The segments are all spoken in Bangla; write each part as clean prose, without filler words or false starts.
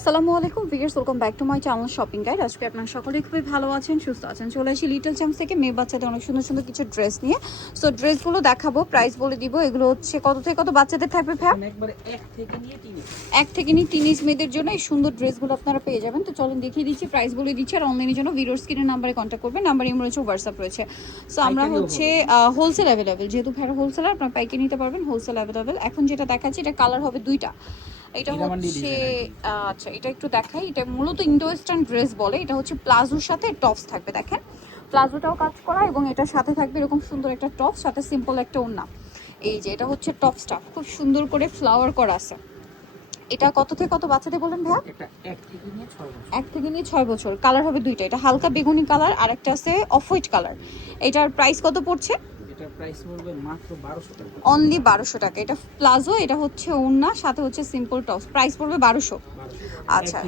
আসসালামু আলাইকুম viewers, welcome back to my channel shopping guide. আজকে আপনারা সকলেই খুবই ভালো আছেন, সুস্থ আছেন। চলে আসি লিটল চ্যাম্পস থেকে মেয়ে বাচ্চাদের অনেক সুন্দর সুন্দর কিছু ড্রেস নিয়ে। সো ড্রেসগুলো দেখাবো, প্রাইস বলে দিব। এগুলো হচ্ছে কত থেকে কত বাচ্চাদের থাকবে ভাই? একবারে 1 থেকে নিয়ে 30। 1 থেকে নিয়ে টিনেজ মেয়েদের জন্য এই সুন্দর ড্রেসগুলো আপনারা পেয়ে যাবেন। তো চলুন দেখিয়ে দিচ্ছি, প্রাইস বলে দিচ্ছি। আর অনলাইনের জন্য ভিডিওর স্ক্রিনের নাম্বারে কন্ট্যাক্ট করবেন। নাম্বার ইমো রয়েছে, হোয়াটসঅ্যাপ রয়েছে। সো আমরা হচ্ছে হোলসেল অ্যাভেলেবেল, যেহেতু ভাইরা হোলসেলার, আপনারা পাইকারি নিতে পারবেন। Wholesale available. এখন যেটা দেখাচ্ছি এটা কালার হবে দুইটা। এটা হচ্ছে আচ্ছা, এটা একটু দেখাই। এটা মূলত ইন্ডো ওয়েস্টার্ন ড্রেস বলে। এটা হচ্ছে প্লাজোর সাথে টপস থাকবে, দেখেন প্লাজোটাও কাজ করা, এবং এটার সাথে থাকবে এরকম সুন্দর একটা টপস, সাথে সিম্পল একটা ওড়না। এই যে এটা হচ্ছে টপসটা খুব সুন্দর করে ফ্লাওয়ার করা আছে। এটা কত থেকে কত বাচ্চাদের বলেন ভাইয়া? এটা 1 থেকে নিয়ে 6 বছর। 1 থেকে নিয়ে 6 বছর। কালার হবে দুইটা, এটা হালকা বেগুনি কালার আর একটা আছে অফ হোয়াইট কালার। এটার প্রাইস কত পড়ছে? এটার প্রাইস পড়বে মাত্র 1200 টাকা। অনলি 1200 টাকা। এটা প্লাজো, এটা হচ্ছে ওড়না, সাথে হচ্ছে সিম্পল টপস। প্রাইস পড়বে 1200। আচ্ছা,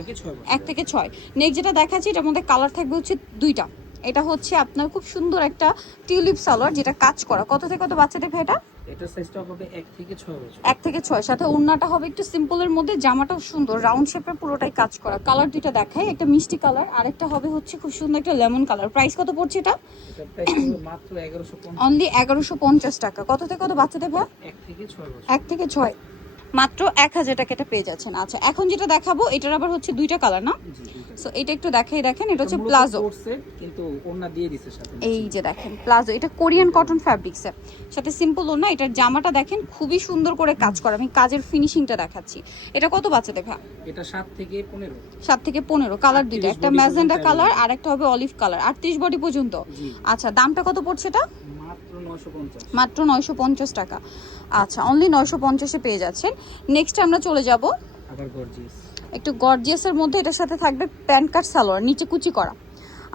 1 থেকে 6। নেক্সট যেটা দেখাচ্ছি, এটার মধ্যে কালার থাকবে হচ্ছে দুইটা। এটা হচ্ছে আপনার খুব সুন্দর একটা টিউলিপ সালোয়ার, যেটা কাজ করা। কত থেকে কত বাচ্চাদের ভাই এটা? এটা সাইজটা হবে 1 থেকে 6 বছর। 1 থেকে 6, সাথে ওড়নাটা হবে একটু সিম্পলের মধ্যে, জামাটাও সুন্দর রাউন্ড শেপের, পুরোটাই কাজ করা। কালার দুইটা দেখাই, একটা মিষ্টি কালার আর একটা হবে হচ্ছে খুব সুন্দর একটা লেমন কালার। প্রাইস কত পড়ছে এটা? এটা প্রাইস পড়বে মাত্র 1150। অনলি 1150 টাকা। কত থেকে কত বাচ্চাদের ভাই? 1 থেকে 6 বছর। 1 থেকে 6, মাত্র 1000 টাকা এটা পেয়ে যাচ্ছেন। আচ্ছা, এখন যেটা দেখাবো এটার আবার হচ্ছে দুইটা কালার না? জি, দুইটা। সো এটা একটু দেখাই, দেখেন এটা হচ্ছে প্লাজো। কিন্তু ওড়না দিয়ে দিছে সাথে। এই যে দেখেন প্লাজো, এটা কোরিয়ান কটন ফ্যাব্রিক্সের সাথে সিম্পল ওড়না। এটার জামাটা দেখেন খুবই সুন্দর করে কাজ করা, আমি কাজের ফিনিশিংটা দেখাচ্ছি। এটা কত বাচ্চাদের ভাই? এটা 7 থেকে 15। 7 থেকে 15, কালার দুইটা, একটা ম্যাজেন্ডা কালার আর একটা হবে অলিভ কালার, 38 বডি পর্যন্ত। আচ্ছা, দামটা কত পড়ছে এটা? মাত্র 950। মাত্র 950 টাকা। আচ্ছা, অনলি 950 এ পেয়ে যাচ্ছেন। নেক্সট আমরা চলে যাব আবার গর্জিয়াস, একটু গর্জিয়াসের মধ্যে। এটার সাথে থাকবে প্যান্ট কাট সালোয়ার, নিচে কুচি করা।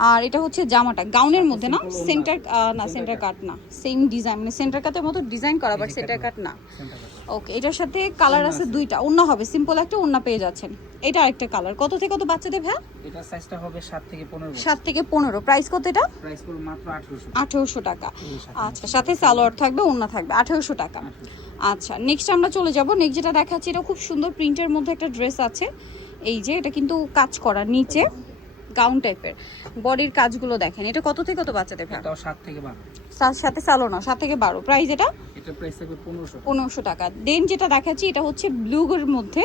আর এটা হচ্ছে জামাটা গাউনের মধ্যে না, সেন্টার না, সেন্টার কাট না, সেম ডিজাইন, মানে সেন্টার কাটের মতো ডিজাইন করা, বাট সেন্টার কাট না। ওকে, এটার সাথে কালার আছে দুইটা, ওড়না হবে সিম্পল একটা ওড়না পেয়ে যাচ্ছেন। এটা আরেকটা কালার। কত থেকে কত বাচ্চাদের ভাই? এটা সাইজটা হবে 7 থেকে 15। 7 থেকে 15। প্রাইস কত এটা? প্রাইস পড়বে মাত্র 1800। 1800 টাকা। আচ্ছা, সাথে সালোয়ার থাকবে, ওড়না থাকবে, 1800 টাকা। আচ্ছা, নেক্সট আমরা চলে যাব। নেক্সট যেটা দেখাচ্ছি, এটা খুব সুন্দর প্রিন্টের মধ্যে একটা ড্রেস আছে। এই যে এটা কিন্তু কাজ করা, নিচে গাউন টাইপের, বডির কাজগুলো দেখেন। এটা কত থেকে কত বাচ্চাদের ভাই? এটাও 7 থেকে 12। সাথে সালোয়ার না, 7 থেকে 12। প্রাইস এটা? এটা প্রাইস থাকবে 1500। 1500 টাকা। দেন যেটা দেখাচ্ছি, এটা হচ্ছে ব্লুর মধ্যে,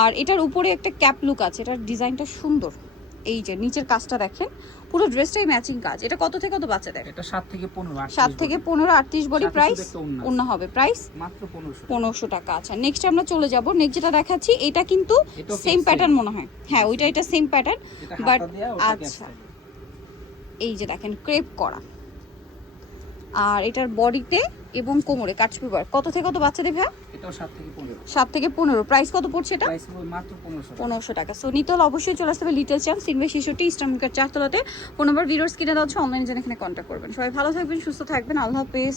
আর এটার উপরে একটা ক্যাপ লুক আছে। এটার ডিজাইনটা সুন্দর। এই যে নিচের কাজটা দেখেন, পুরো ড্রেসটাই ম্যাচিং কাজ। এটা কত থেকে কত বাচ্চাদের? এটা 7 থেকে 15। 7 থেকে 15, 38 বডি। প্রাইস ওড়না হবে, প্রাইস মাত্র 1500। 1500 টাকা। আচ্ছা, নেক্সট আমরা চলে যাব। নেক্সট যেটা দেখাচ্ছি, এটা কিন্তু সেম প্যাটার্ন মনে হয়। হ্যাঁ, ওইটা এটা সেম প্যাটার্ন, বাট আচ্ছা এই যে দেখেন ক্রেপ করা, আর এটার বডিতে এবং কোমরে কাটছবি ওয়ার্ক। কত থেকে কত বাচ্চাদের ভাই? এটাও 7 থেকে 15। 7 থেকে 15। প্রাইস কত পড়ছে এটা? প্রাইস হবে মাত্র 1500। 1500 টাকা। সো নিতে হলে অবশ্যই চলে আসতে হবে লিটল চ্যাম্পস, সিনভে 66 ইস্টার্ন মার্কেট 4 তলাতে। ফোন নাম্বার ভিডিওর স্ক্রিনে দেওয়া আছে, অনলাইনে জন্য এখানে কন্ট্যাক্ট করবেন। সবাই ভালো থাকবেন, সুস্থ থাকবেন, আল্লাহ হাফেজ।